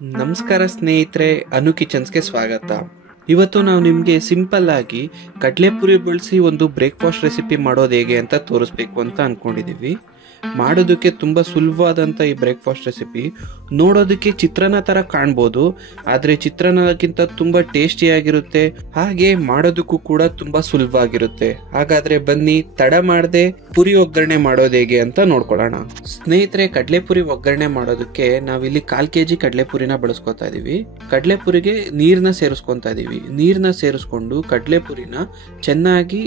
ನಮಸ್ಕಾರ ಸ್ನೇಹಿತರೆ, ಅನು ಕಿಚನ್ಸ್ಗೆ ಸ್ವಾಗತ. ಇವತ್ತು ನಾವು ನಿಮಗೆ ಸಿಂಪಲ್ ಆಗಿ ಕಡಲೆಪುರಿ ಬಳಸಿ ಒಂದು ಬ್ರೇಕ್ಫಾಸ್ಟ್ ರೆಸಿಪಿ ಮಾಡೋದು ಹೇಗೆ ಅಂತ ತೋರಿಸ್ಬೇಕು ಅಂತ ಅನ್ಕೊಂಡಿದ್ದೀವಿ. ಮಾಡೋದಕ್ಕೆ ತುಂಬ ಸುಲಭವಾದಂಥ ಈ ಬ್ರೇಕ್ಫಾಸ್ಟ್ ರೆಸಿಪಿ ನೋಡೋದಕ್ಕೆ ಚಿತ್ರಾನ್ನ ಥರ ಕಾಣ್ಬೋದು, ಆದರೆ ಚಿತ್ರಾನ್ನಕ್ಕಿಂತ ತುಂಬ ಟೇಸ್ಟಿಯಾಗಿರುತ್ತೆ, ಹಾಗೆ ಮಾಡೋದಕ್ಕೂ ಕೂಡ ತುಂಬ ಸುಲಭವಾಗಿರುತ್ತೆ. ಹಾಗಾದರೆ ಬನ್ನಿ ತಡ ಮಾಡದೆ ಪುರಿ ಒಗ್ಗರಣೆ ಮಾಡೋದು ಹೇಗೆ ಅಂತ ನೋಡ್ಕೊಳ್ಳೋಣ. ಸ್ನೇಹಿತರೆ, ಕಡಲೆಪುರಿ ಒಗ್ಗರಣೆ ಮಾಡೋದಕ್ಕೆ ನಾವಿಲ್ಲಿ 1/4 kg ಕಡಲೆಪುರಿನ ಬಳಸ್ಕೊತಾ ಇದೀವಿ. ಕಡಲೆಪುರಿಗೆ ನೀರನ್ನ ಸೇರಿಸ್ಕೊತಾ ಇದೀವಿ. ನೀರನ್ನ ಸೇರಿಸ್ಕೊಂಡು ಕಡಲೆಪುರಿನ ಚೆನ್ನಾಗಿ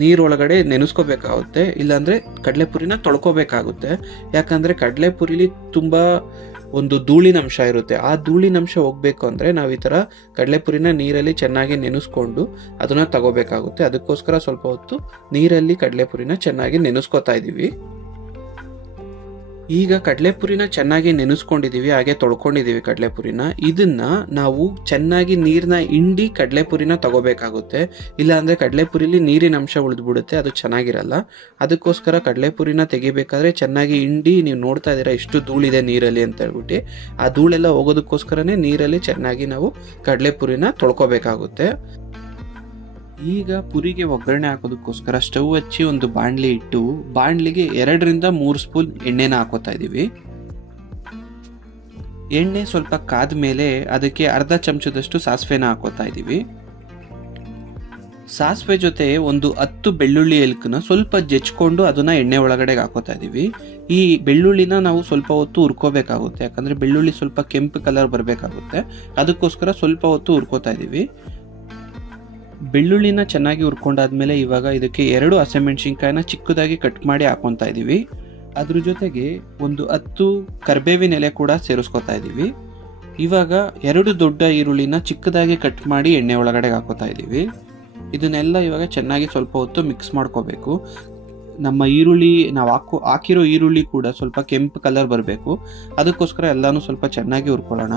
ನೀರೊಳಗಡೆ ನೆನೆಸ್ಕೋಬೇಕಾಗುತ್ತೆ, ಇಲ್ಲಾಂದ್ರೆ ಕಡಲೆಪುರಿನ ತೊಳ್ಕೊಬೇಕಾಗುತ್ತೆ. ಯಾಕಂದ್ರೆ ಕಡಲೆಪುರಿಲಿ ತುಂಬಾ ಒಂದು ಧೂಳಿನಂಶ ಇರುತ್ತೆ. ಆ ಧೂಳಿನಂಶ ಹೋಗ್ಬೇಕು ಅಂದ್ರೆ ನಾವು ಈ ತರ ಕಡಲೆಪುರಿನ ನೀರಲ್ಲಿ ಚೆನ್ನಾಗಿ ನೆನೆಸ್ಕೊಂಡು ಅದನ್ನ ತಗೋಬೇಕಾಗುತ್ತೆ. ಅದಕ್ಕೋಸ್ಕರ ಸ್ವಲ್ಪ ಹೊತ್ತು ನೀರಲ್ಲಿ ಕಡಲೆಪುರಿನ ಚೆನ್ನಾಗಿ ನೆನೆಸ್ಕೋತಾ ಇದೀವಿ. ಈಗ ಕಡಲೆಪುರಿನ ಚೆನ್ನಾಗಿ ನೆನೆಸ್ಕೊಂಡಿದೀವಿ, ಹಾಗೆ ತೊಳ್ಕೊಂಡಿದೀವಿ ಕಡಲೆಪುರಿನ. ಇದನ್ನ ನಾವು ಚೆನ್ನಾಗಿ ನೀರ್ನ ಹಿಂಡಿ ಕಡಲೆಪುರಿನ ತಗೋಬೇಕಾಗುತ್ತೆ, ಇಲ್ಲ ಅಂದ್ರೆ ಕಡಲೆಪುರಿಲಿ ನೀರಿನ ಅಂಶ ಉಳಿದ್ಬಿಡುತ್ತೆ, ಅದು ಚೆನ್ನಾಗಿರಲ್ಲ. ಅದಕ್ಕೋಸ್ಕರ ಕಡಲೆಪುರಿನ ತೆಗಿಬೇಕಾದ್ರೆ ಚೆನ್ನಾಗಿ ಹಿಂಡಿ, ನೀವು ನೋಡ್ತಾ ಇದೀರಾ ಎಷ್ಟು ಧೂಳಿದೆ ನೀರಲ್ಲಿ ಅಂತ ಹೇಳ್ಬಿಟ್ಟು, ಆ ಧೂಳೆಲ್ಲ ಹೋಗೋದಕ್ಕೋಸ್ಕರನೇ ನೀರಲ್ಲಿ ಚೆನ್ನಾಗಿ ನಾವು ಕಡಲೆಪುರಿನ ತೊಳ್ಕೊಬೇಕಾಗುತ್ತೆ. ಈಗ ಪುರಿಗೆ ಒಗ್ಗರಣೆ ಹಾಕೋದಕ್ಕೋಸ್ಕರ ಸ್ಟವ್ ಹಚ್ಚಿ ಒಂದು ಬಾಣಲಿ ಇಟ್ಟು, ಬಾಣಲಿಗೆ 2 ರಿಂದ 3 ಸ್ಪೂನ್ ಎಣ್ಣೆನ ಹಾಕೋತಾ ಇದೀವಿ. ಎಣ್ಣೆ ಸ್ವಲ್ಪ ಕಾದ ಮೇಲೆ ಅದಕ್ಕೆ ಅರ್ಧ ಚಮಚದಷ್ಟು ಸಾಸಿವೆನ ಹಾಕೋತಾ ಇದೀವಿ. ಸಾಸಿವೆ ಜೊತೆ ಒಂದು 10 ಬೆಳ್ಳುಳ್ಳಿ ಎಲ್ಕನ್ನ ಸ್ವಲ್ಪ ಜಜ್ಕೊಂಡು ಅದನ್ನ ಎಣ್ಣೆ ಒಳಗಡೆ ಹಾಕೋತಾ ಇದೀವಿ. ಈ ಬೆಳ್ಳುಳ್ಳಿನ ನಾವು ಸ್ವಲ್ಪ ಹೊತ್ತು ಹುರ್ಕೋಬೇಕಾಗುತ್ತೆ, ಯಾಕಂದ್ರೆ ಬೆಳ್ಳುಳ್ಳಿ ಸ್ವಲ್ಪ ಕೆಂಪು ಕಲರ್ ಬರಬೇಕಾಗುತ್ತೆ. ಅದಕ್ಕೋಸ್ಕರ ಸ್ವಲ್ಪ ಹೊತ್ತು ಹುರ್ಕೋತಾ ಇದೀವಿ. ಬೆಳ್ಳುಳ್ಳಿನ ಚೆನ್ನಾಗಿ ಹುರ್ಕೊಂಡಾದ್ಮೇಲೆ ಇವಾಗ ಇದಕ್ಕೆ 2 ಹಸಿಮೆಣಸಿನ್ಕಾಯಿನ ಚಿಕ್ಕದಾಗಿ ಕಟ್ ಮಾಡಿ ಹಾಕೊಂತಾ ಇದೀವಿ. ಅದ್ರ ಜೊತೆಗೆ ಒಂದು 10 ಕರಿಬೇವಿನ ಎಲೆ ಕೂಡ ಸೇರಿಸ್ಕೊತಾ ಇದೀವಿ. ಇವಾಗ 2 ದೊಡ್ಡ ಈರುಳ್ಳಿನ ಚಿಕ್ಕದಾಗಿ ಕಟ್ ಮಾಡಿ ಎಣ್ಣೆ ಒಳಗಡೆ ಹಾಕೋತಾ ಇದೀವಿ. ಇದನ್ನೆಲ್ಲ ಇವಾಗ ಚೆನ್ನಾಗಿ ಸ್ವಲ್ಪ ಹೊತ್ತು ಮಿಕ್ಸ್ ಮಾಡ್ಕೋಬೇಕು. ನಮ್ಮ ಈರುಳ್ಳಿ ನಾವು ಹಾಕಿರೋ ಈರುಳ್ಳಿ ಕೂಡ ಸ್ವಲ್ಪ ಕೆಂಪು ಕಲರ್ ಬರಬೇಕು, ಅದಕ್ಕೋಸ್ಕರ ಎಲ್ಲಾನು ಸ್ವಲ್ಪ ಚೆನ್ನಾಗಿ ಹುರ್ಕೊಳ್ಳೋಣ.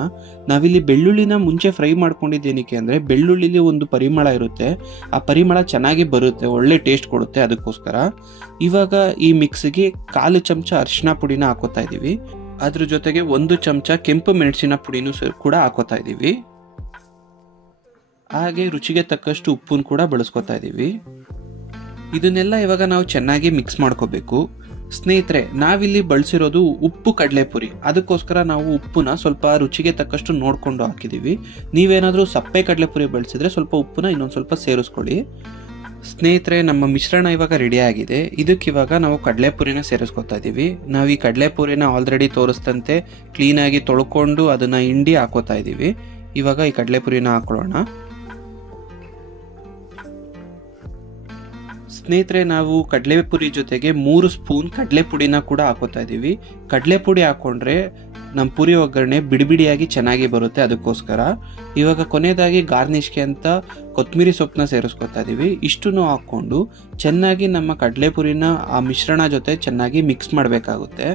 ನಾವಿಲ್ಲಿ ಬೆಳ್ಳುಳ್ಳಿನ ಮುಂಚೆ ಫ್ರೈ ಮಾಡ್ಕೊಂಡಿದ್ದೇನಕ್ಕೆ ಅಂದ್ರೆ ಬೆಳ್ಳುಳ್ಳಿಲಿ ಒಂದು ಪರಿಮಳ ಇರುತ್ತೆ, ಆ ಪರಿಮಳ ಚೆನ್ನಾಗಿ ಬರುತ್ತೆ, ಒಳ್ಳೆ ಟೇಸ್ಟ್ ಕೊಡುತ್ತೆ. ಅದಕ್ಕೋಸ್ಕರ ಇವಾಗ ಈ ಮಿಕ್ಸ್ಗೆ 1/4 ಚಮಚ ಅರಿಶಿನ ಪುಡಿನ ಹಾಕೋತಾ ಇದೀವಿ. ಅದ್ರ ಜೊತೆಗೆ 1 ಚಮಚ ಕೆಂಪು ಮೆಣಸಿನ ಪುಡಿನೂ ಕೂಡ ಹಾಕೋತಾ ಇದೀವಿ. ಹಾಗೆ ರುಚಿಗೆ ತಕ್ಕಷ್ಟು ಉಪ್ಪನ್ನು ಕೂಡ ಬಳಸ್ಕೊತಾ ಇದೀವಿ. ಇದನ್ನೆಲ್ಲ ಇವಾಗ ನಾವು ಚೆನ್ನಾಗಿ ಮಿಕ್ಸ್ ಮಾಡ್ಕೋಬೇಕು. ಸ್ನೇಹಿತರೆ, ನಾವಿಲ್ಲಿ ಬಳಸಿರೋದು ಉಪ್ಪು ಕಡಲೆಪುರಿ, ಅದಕ್ಕೋಸ್ಕರ ನಾವು ಉಪ್ಪುನ ಸ್ವಲ್ಪ ರುಚಿಗೆ ತಕ್ಕಷ್ಟು ನೋಡ್ಕೊಂಡು ಹಾಕಿದೀವಿ. ನೀವೇನಾದ್ರೂ ಸಪ್ಪೆ ಕಡಲೆಪುರಿ ಬಳಸಿದ್ರೆ ಸ್ವಲ್ಪ ಉಪ್ಪುನ ಇನ್ನೊಂದು ಸ್ವಲ್ಪ ಸೇರಿಸ್ಕೊಳ್ಳಿ. ಸ್ನೇಹಿತರೆ, ನಮ್ಮ ಮಿಶ್ರಣ ಇವಾಗ ರೆಡಿ ಆಗಿದೆ. ಇದಕ್ಕೆ ಇವಾಗ ನಾವು ಕಡಲೆಪುರಿನ ಸೇರಿಸ್ಕೊತಾ ಇದೀವಿ. ನಾವು ಈ ಕಡಲೆಪುರಿನ ಆಲ್ರೆಡಿ ತೋರಿಸ್ತಂತೆ ಕ್ಲೀನಾಗಿ ತೊಳ್ಕೊಂಡು ಅದನ್ನ ಹಿಂಡಿ ಹಾಕೋತಾ ಇದೀವಿ. ಇವಾಗ ಈ ಕಡಲೆಪುರಿನ ಹಾಕೊಳ್ಳೋಣ. ಸ್ನೇಹಿತರೆ, ನಾವು ಕಡಲೆಪುರಿ ಜೊತೆಗೆ 3 ಸ್ಪೂನ್ ಕಡಲೆ ಪುಡಿನ ಕೂಡ ಹಾಕೋತಾ ಇದೀವಿ. ಕಡಲೆ ಪುಡಿ ಹಾಕೊಂಡ್ರೆ ನಮ್ಮ ಪುರಿ ಒಗ್ಗರಣೆ ಬಿಡಿಬಿಡಿಯಾಗಿ ಚೆನ್ನಾಗಿ ಬರುತ್ತೆ. ಅದಕ್ಕೋಸ್ಕರ ಇವಾಗ ಕೊನೆಯದಾಗಿ ಗಾರ್ನಿಷ್ಗೆ ಅಂತ ಕೊತ್ತಂಬರಿ ಸೊಪ್ಪನ್ನ ಸೇರಿಸ್ಕೊತಾ ಇದೀವಿ. ಇಷ್ಟನ್ನು ಹಾಕೊಂಡು ಚೆನ್ನಾಗಿ ನಮ್ಮ ಕಡಲೆಪುರಿನ ಆ ಮಿಶ್ರಣ ಜೊತೆ ಚೆನ್ನಾಗಿ ಮಿಕ್ಸ್ ಮಾಡಬೇಕಾಗುತ್ತೆ.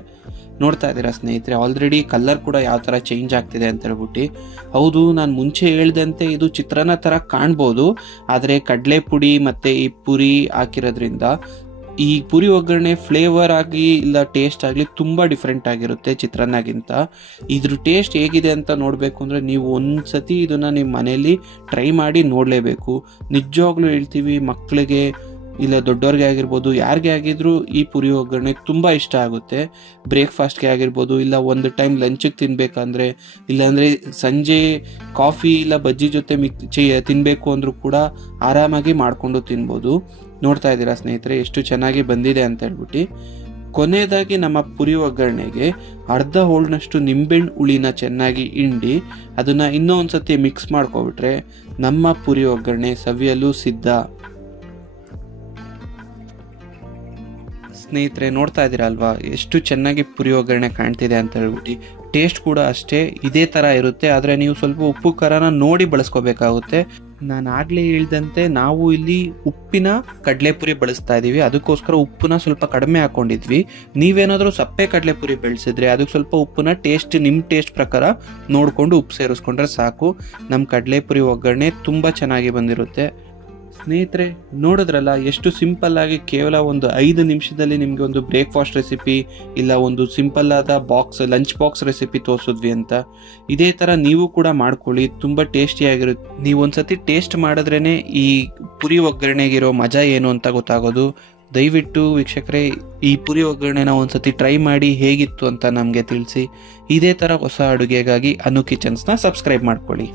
ನೋಡ್ತಾ ಇದ್ದೀರಾ ಸ್ನೇಹಿತರೆ, ಆಲ್ರೆಡಿ ಕಲರ್ ಕೂಡ ಯಾವ ತರ ಚೇಂಜ್ ಆಗ್ತಿದೆ ಅಂತ ಹೇಳ್ಬಿಟ್ಟು. ಹೌದು, ನಾನು ಮುಂಚೆ ಹೇಳ್ದಂತೆ ಇದು ಚಿತ್ರಾನ್ನ ತರ ಕಾಣ್ಬೋದು, ಆದ್ರೆ ಕಡಲೆ ಪುಡಿ ಮತ್ತೆ ಈ ಪುರಿ ಹಾಕಿರೋದ್ರಿಂದ ಈ ಪುರಿ ಒಗ್ಗರಣೆ ಫ್ಲೇವರ್ ಆಗಿ ಇಲ್ಲ ಟೇಸ್ಟ್ ಆಗಲಿ ತುಂಬಾ ಡಿಫ್ರೆಂಟ್ ಆಗಿರುತ್ತೆ ಚಿತ್ರಾನ್ನಗಿಂತ. ಇದ್ರ ಟೇಸ್ಟ್ ಹೇಗಿದೆ ಅಂತ ನೋಡ್ಬೇಕು ಅಂದ್ರೆ ನೀವು ಒಂದ್ಸತಿ ಇದನ್ನ ನಿಮ್ಮ ಮನೆಯಲ್ಲಿ ಟ್ರೈ ಮಾಡಿ ನೋಡ್ಲೇಬೇಕು. ನಿಜವಾಗ್ಲೂ ಹೇಳ್ತೀವಿ, ಮಕ್ಕಳಿಗೆ ಇಲ್ಲ ದೊಡ್ಡವ್ರಿಗೆ ಆಗಿರ್ಬೋದು, ಯಾರಿಗೆ ಆಗಿದ್ರು ಈ ಪುರಿ ಒಗ್ಗರಣೆ ತುಂಬಾ ಇಷ್ಟ ಆಗುತ್ತೆ. ಬ್ರೇಕ್ಫಾಸ್ಟ್ಗೆ ಆಗಿರ್ಬೋದು, ಇಲ್ಲ ಒಂದು ಟೈಮ್ ಲಂಚಿಗೆ ತಿನ್ಬೇಕಂದ್ರೆ, ಇಲ್ಲಾಂದ್ರೆ ಸಂಜೆ ಕಾಫಿ ಇಲ್ಲ ಬಜ್ಜಿ ಜೊತೆ ತಿನ್ಬೇಕು ಅಂದ್ರೂ ಕೂಡ ಆರಾಮಾಗಿ ಮಾಡ್ಕೊಂಡು ತಿನ್ಬೋದು. ನೋಡ್ತಾ ಇದ್ದೀರಾ ಸ್ನೇಹಿತರೆ ಎಷ್ಟು ಚೆನ್ನಾಗಿ ಬಂದಿದೆ ಅಂತ ಹೇಳ್ಬಿಟ್ಟು. ಕೊನೆಯದಾಗಿ ನಮ್ಮ ಪುರಿ ಒಗ್ಗರಣೆಗೆ ಅರ್ಧ ಹೋಳ್ನಷ್ಟು ನಿಂಬೆಹಣ್ಣು ಹುಳಿನ ಚೆನ್ನಾಗಿ ಹಿಂಡಿ ಅದನ್ನ ಇನ್ನೂ ಒಂದ್ಸತಿ ಮಿಕ್ಸ್ ಮಾಡ್ಕೊಬಿಟ್ರೆ ನಮ್ಮ ಪುರಿ ಒಗ್ಗರಣೆ ಸವಿಯಲು ಸಿದ್ಧ. ಸ್ನೇಹಿತರೆ, ನೋಡ್ತಾ ಇದ್ದೀರಾ ಅಲ್ವಾ ಎಷ್ಟು ಚೆನ್ನಾಗಿ ಪುರಿ ಒಗ್ಗರಣೆ ಕಾಣ್ತಿದೆ ಅಂತ ಹೇಳ್ಬಿಟ್ಟು. ಟೇಸ್ಟ್ ಕೂಡ ಅಷ್ಟೇ ಇದೇ ತರ ಇರುತ್ತೆ, ಆದ್ರೆ ನೀವು ಸ್ವಲ್ಪ ಉಪ್ಪು ಖಾರನ ನೋಡಿ ಬಳಸ್ಕೋಬೇಕಾಗುತ್ತೆ. ನಾನು ಆಗ್ಲೇ ಹೇಳ್ದಂತೆ ನಾವು ಇಲ್ಲಿ ಉಪ್ಪಿನ ಕಡಲೆಪುರಿ ಬಳಸ್ತಾ ಇದೀವಿ, ಅದಕ್ಕೋಸ್ಕರ ಉಪ್ಪನ್ನ ಸ್ವಲ್ಪ ಕಡಿಮೆ ಹಾಕೊಂಡಿದ್ವಿ. ನೀವೇನಾದ್ರೂ ಸಪ್ಪೆ ಕಡಲೆಪುರಿ ಬೆಳೆಸಿದ್ರೆ ಅದಕ್ಕೆ ಸ್ವಲ್ಪ ಉಪ್ಪನ್ನ ನಿಮ್ಮ ಟೇಸ್ಟ್ ಪ್ರಕಾರ ನೋಡ್ಕೊಂಡು ಉಪ್ಪು ಸೇರಿಸ್ಕೊಂಡ್ರೆ ಸಾಕು. ನಮ್ಮ ಕಡಲೆಪುರಿ ಒಗ್ಗರಣೆ ತುಂಬಾ ಚೆನ್ನಾಗಿ ಬಂದಿರುತ್ತೆ. ಸ್ನೇಹಿತರೆ, ನೋಡಿದ್ರಲ್ಲ ಎಷ್ಟು ಸಿಂಪಲ್ ಆಗಿ ಕೇವಲ ಒಂದು 5 ನಿಮಿಷದಲ್ಲಿ ನಿಮಗೆ ಒಂದು ಬ್ರೇಕ್ಫಾಸ್ಟ್ ರೆಸಿಪಿ ಇಲ್ಲ ಒಂದು ಸಿಂಪಲ್ ಆದ ಲಂಚ್ ಬಾಕ್ಸ್ ರೆಸಿಪಿ ತೋರಿಸಿದ್ವಿ ಅಂತ. ಇದೇ ತರ ನೀವು ಕೂಡ ಮಾಡ್ಕೊಳ್ಳಿ, ತುಂಬಾ ಟೇಸ್ಟಿಯಾಗಿರುತ್ತೆ. ನೀವು ಒಂದ್ಸತಿ ಟೇಸ್ಟ್ ಮಾಡಿದ್ರೇನೆ ಈ ಪುರಿ ಒಗ್ಗರಣೆಗಿರೋ ಮಜಾ ಏನು ಅಂತ ಗೊತ್ತಾಗೋದು. ದಯವಿಟ್ಟು ವೀಕ್ಷಕರೇ, ಈ ಪುರಿ ಒಗ್ಗರಣೆನ ಒಂದ್ಸತಿ ಟ್ರೈ ಮಾಡಿ ಹೇಗಿತ್ತು ಅಂತ ನಮಗೆ ತಿಳಿಸಿ. ಇದೇ ತರ ಹೊಸ ಅಡುಗೆಗಾಗಿ ಅನು ಕಿಚನ್ಸ್ನ ಸಬ್ಸ್ಕ್ರೈಬ್ ಮಾಡ್ಕೊಳ್ಳಿ.